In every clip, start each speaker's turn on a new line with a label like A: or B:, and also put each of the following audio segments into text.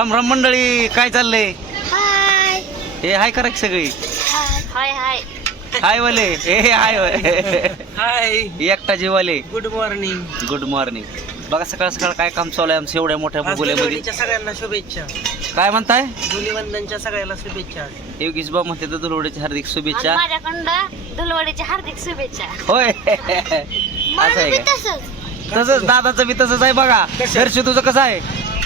A: राम राम मंडळी, काय चाललंय?
B: हाय
A: हे हाय करा की सगळी.
B: हाय हाय
A: हाय वाले, हे हाय
C: हाय
A: एकटा जीवाले.
C: Good morning.
A: Good morning. बघा सकाळ सकाळ काय काम चालू आहे आमचं एवढ्या मोठ्या भूगोल्यामध्ये.
C: धुलीवंदनच्या सगळ्यांना शुभेच्छा.
A: काय म्हणताय?
C: धुलीवंदनच्या सगळ्याला शुभेच्छा.
A: योगेश बाबा म्हणते तर दुलवडीची हार्दिक शुभेच्छा.
B: माझ्याकडं धुलवडीची हार्दिक शुभेच्छा.
A: होय असं आहे का?
B: तसंच
A: तसंच दादाचं बी तसंच आहे बघा. हर्षी तुझं कसं आहे?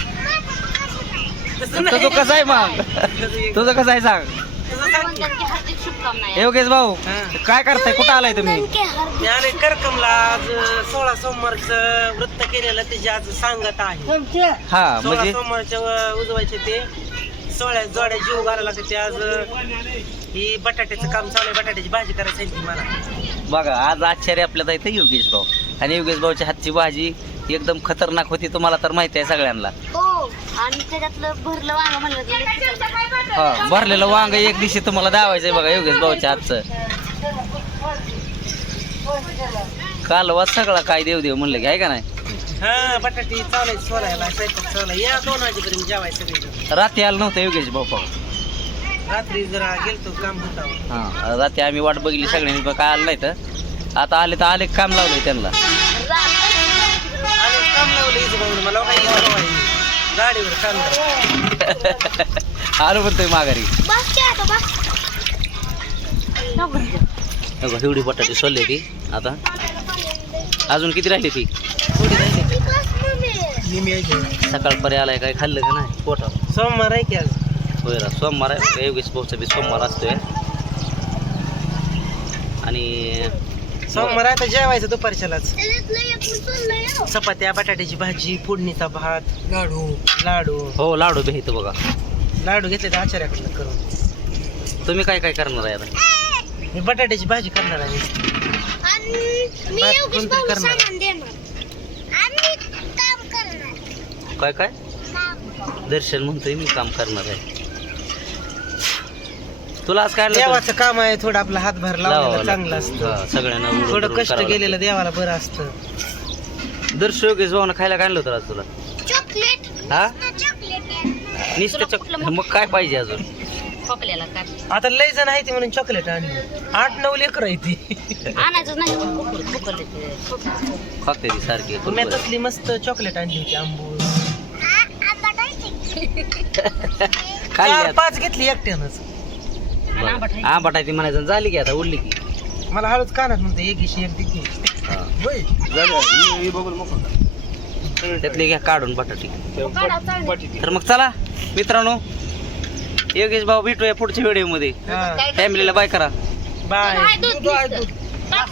A: तुझं कसं आहे मग? तुझं कसं आहे सांग.
B: धुलवंदनची हार्दिक शुभकामना.
A: योगेश भाऊ काय करताय? कुठं आलाय तुम्ही?
C: मी आले करकमला. आज 16 सोमवारचं व्रत केलेलं त्याची आज सांगत आहे.
A: हा
C: 16
A: म्हणजे
C: सोमवारच्या उजवायचे ते 16 जोड्या जीव घालायला लागते. ते आज ही बटाट्याचं काम चालू आहे. बटाट्याची भाजी करायची आहे ती मला.
A: बघा आज आश्चर्य आपल्याला इथे योगेश भाऊ आणि योगेश भाऊच्या हातची भाजी एकदम खतरनाक होती. तुम्हाला तर माहिती आहे सगळ्यांना.
B: हो, आणि त्याच्यातलं भरलं वांग म्हणलं की लई तिखट.
A: हा भरलेलं वांग एक दिवशी तुम्हाला दावायचंय बघा योगेश भाऊच्या हातचं. कालवा सगळा काय देव देव म्हणलं की आहे का नाही.
C: हा बटाटी चालू आहे सोलायला. स्वयंपाक चालू आहे. या 2 वाजेपर्यंत जेवायचं सगळीजण.
A: रात्री आलं नव्हतं योगेश भाऊ पाहू.
C: रात्री जरा गेलतो काम होतं.
A: हा रात्री आम्ही वाट बघितली सगळ्यांनी पण काय आलं नाही तर आता आले तर आले काम लावलंय त्यांना.
C: आणि काम लावलं इथं भाऊ मला काही गाडीवर काम
A: आलो म्हणतोय माघारी.
B: बस की आता बस. नको.
A: बघा एवढी बटाटी सोलली ती. आता अजून किती राहिली ती? सकाळपर्यंत आलाय काय खाल्लं का नाही पोटा?
C: सोमवार आहे की आज.
A: होय रा सोमवार आहे. योगेश भाऊचा बी सोमवार असतोय आणि
C: सोमवार आहे तर जेवायचं दुपारच्यालाच. चपात्या बटाट्याची भाजी फोडणीचा भात लाडू
A: हो लाडू बी इथं बघा.
C: लाडू घेतले तर आचार्याकडनं करून.
A: तुम्ही काय काय करणार आहे आता?
C: मी बटाट्याची भाजी करणार आहे. भात कोणतरी करणार.
A: काय काय दर्शन म्हणतोय मी काम करणार आहे. तुला आज काय
C: देवाचं काम आहे. थोडं आपला हातभार लावलेलं चांगलं असतं.
A: हा, सगळ्यांना
C: थोडं कष्ट केलेलं देवाला बरं असतं.
A: दर्श योगेश भाऊन खायला काय आणलं होतं आज तुला?
B: चॉकलेट
A: हा
B: चॉकलेट
A: नुसतं मग काय पाहिजे अजून?
B: खोकल्याला काय
C: आता लय जण आहे ती म्हणून चॉकलेट आणली. 8-9 लेकर आहे ती.
B: आणायचं नाही बुकल
A: खाते ती सारखी
C: मी तसली मस्त चॉकलेट आणली होती आंबूळ.
A: खाल्ली
C: 4-5 घेतली एकट्यानंच.
A: हा बटायची म्हणायचं झाली की आता उडली की.
C: मला हळूच कानात म्हणते एक इशी एक दिकी.
A: त्यातली घ्या काढून बटाटी. तर मग चला मित्रांनो, योगेश भाऊ भेटूया पुढच्या व्हिडिओ मध्ये. फॅमिलीला बाय करा.
C: बाय.